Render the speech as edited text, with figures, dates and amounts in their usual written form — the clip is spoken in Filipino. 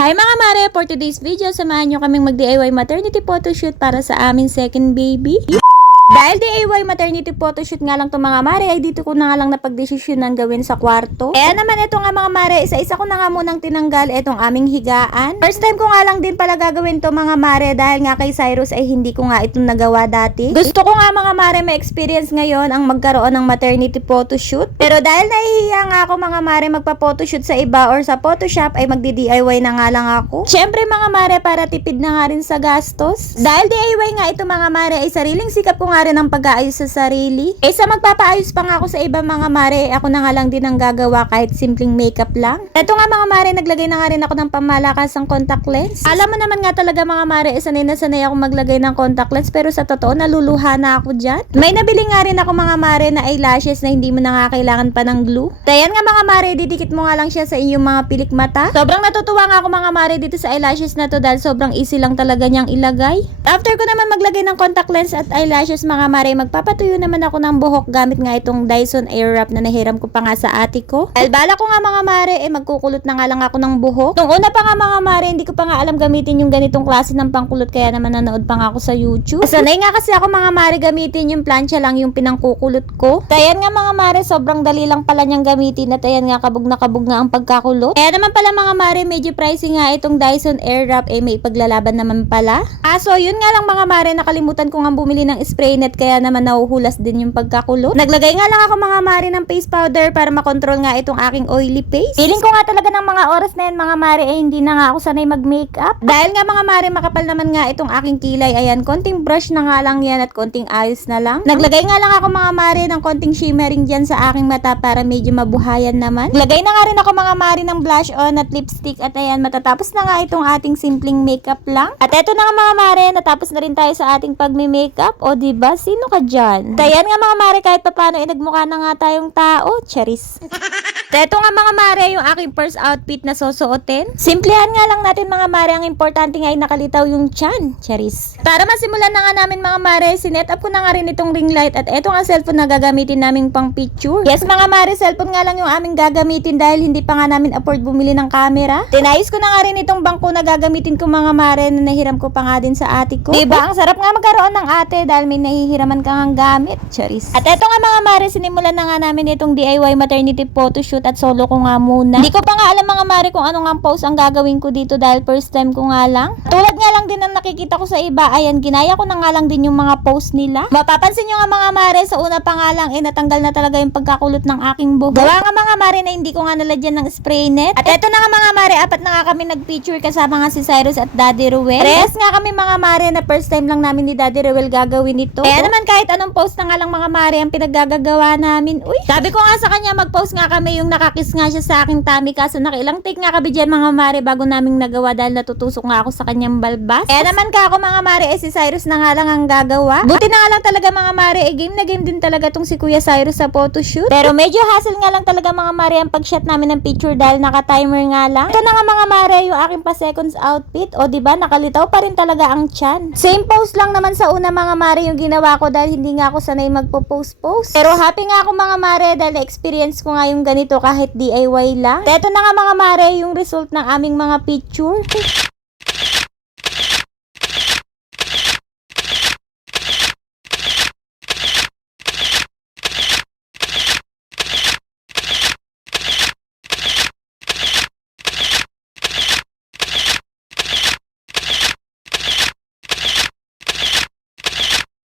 Hi mga mare! For today's video, samahan nyo kaming mag-DIY maternity photoshoot para sa aming second baby. Dahil DIY maternity photoshoot nga lang to mga mare, ay dito ko na nga lang napagdesisyonan gawin sa kwarto. Kaya naman ito nga mga mare, isa-isa ko na nga munang tinanggal itong aming higaan. First time ko nga lang din pala gagawin to mga mare dahil nga kay Cyrus ay hindi ko nga itong nagawa dati. Gusto ko nga mga mare ma-experience ngayon ang magkaroon ng maternity photoshoot. Pero dahil nahihiya nga ako mga mare magpa-photoshoot sa iba or sa Photoshop ay magdi-DIY na nga lang ako. Syempre mga mare para tipid na nga rin sa gastos. Dahil DIY nga ito mga mare ay sariling sikap ko nga rin ang pag-aayos sa sarili. Sa magpapaayos pa nga ako sa iba mga mare, ako na nga lang din ang gagawa kahit simpleng makeup lang. Ito nga mga mare, naglagay na nga rin ako ng pamalakasang contact lens. Alam mo naman nga talaga mga mare, sanay na sanay ako maglagay ng contact lens pero sa totoo naluluha na ako dyan. May nabili nga rin ako mga mare na eyelashes na hindi mo na nga kailangan pa ng glue. Kaya nga mga mare, didikit mo nga lang siya sa inyong mga pilik mata. Sobrang natutuwa nga ako mga mare dito sa eyelashes na to dahil sobrang easy lang talaga niyang ilagay. After ko naman maglagay ng contact lens at eyelashes mga mare, magpapatuyo naman ako ng buhok gamit nga itong Dyson Airwrap na nahiram ko pa nga sa ate ko. Dahil bala ko nga mga mare, magkukulot na nga lang ako ng buhok. Nung una pa nga mga mare, hindi ko pa nga alam gamitin yung ganitong klase ng pangkulot kaya naman nanood pa nga ako sa YouTube. Sanay nga kasi ako mga mare gamitin yung plancha lang yung pinangkukulot ko. Kaya nga mga mare, sobrang dali lang pala niyang gamitin at ayan nga kabog na ang pagkakulot. Kaya naman pala mga mare, medyo pricey nga itong Dyson Airwrap may ipaglalaban naman pala. So yun nga lang mga mare, nakalimutan ko nga bumili ng spray net kaya naman nahuhulas din yung pagkakulot. Naglagay nga lang ako mga mare ng face powder para makontrol nga itong aking oily face. Feeling ko nga talaga ng mga oras na yan mga mare hindi na nga ako sanay mag-makeup. Dahil nga mga mare makapal naman nga itong aking kilay. Ayan, konting brush na nga lang yan at konting ayos na lang. Naglagay nga lang ako mga mare ng konting shimmering dyan sa aking mata para medyo mabuhayan naman. Naglagay na nga rin ako mga mare ng blush on at lipstick at ayan, matatapos na nga itong ating simpleng makeup lang. At eto na nga mga mare, natapos na rin tayo sa ating pagme-makeup. O diba, sino ka dyan? Tayan nga mga mare, kahit papano nagmukha na nga tayong tao. Charis. Ito nga mga mare, yung aking first outfit na susuotin. Simplihan nga lang natin mga mare, ang importante nga ay nakalitaw yung tiyan. Charis. Para masimulan na nga namin mga mare, sinet up ko na nga rin itong ring light at eto nga cellphone na gagamitin namin pang picture. Yes mga mare, cellphone nga lang yung aming gagamitin dahil hindi pa nga namin afford bumili ng camera. Tinayos ko na nga rin itong bangko na gagamitin ko mga mare na nahiram ko pa nga din sa ate ko. Diba? Ang sarap nga magkaroon ng ate dahil may nahihiraman kang gamit. Charis. At eto nga mga mare, sinimulan na nga namin itong DIY maternity photoshoot at solo ko nga muna. Hindi ko pa nga alam mga mare kung ano nga pose ang gagawin ko dito dahil first time ko nga lang. Tulad nga lang din ang nakikita ko sa iba, ayan, ginaya ko na nga lang din yung mga pose nila. Mapapansin nyo nga mga mare, sa una pa nga lang, natanggal na talaga yung pagkakulot ng aking buhok. Gawa nga mga mare na hindi ko nga nalagyan ng spray net. At eto na nga mga mare, apat na nga kami nag-picture kasama nga si Cyrus at Daddy Ruel. Rest nga kami mga mare na first time lang namin ni Daddy Ruel gagawin ito. Kaya naman kahit anong post na nga lang mga mare ang pinaggagawa namin. Uy, sabi ko nga sa kanya mag-post nga kami yung nakakis nga siya sa aking tummy kaso nakailang take nga kami dyan mga mare bago naming nagawa dahil natutusok nga ako sa kanyang balbas. Kaya naman ka ako mga mare si Cyrus na nga lang ang gagawa. Buti na nga lang talaga mga mare game na game din talaga tong si Kuya Cyrus sa photoshoot. Pero medyo hassle nga lang talaga mga mare ang pag-shot namin ng picture dahil naka-timer nga lang. Ito na nga mga mare yung aking pa seconds outfit. O diba nakalitaw pa rin talaga ang tiyan. Same pose lang naman sa una mga mare yung ginawa ko dahil hindi nga ako sanay magpo-post. Pero happy nga ako mga mare dahil na-experience ko nga yung ganito kahit DIY lang. Ito na nga mga mare yung result ng aming mga picture.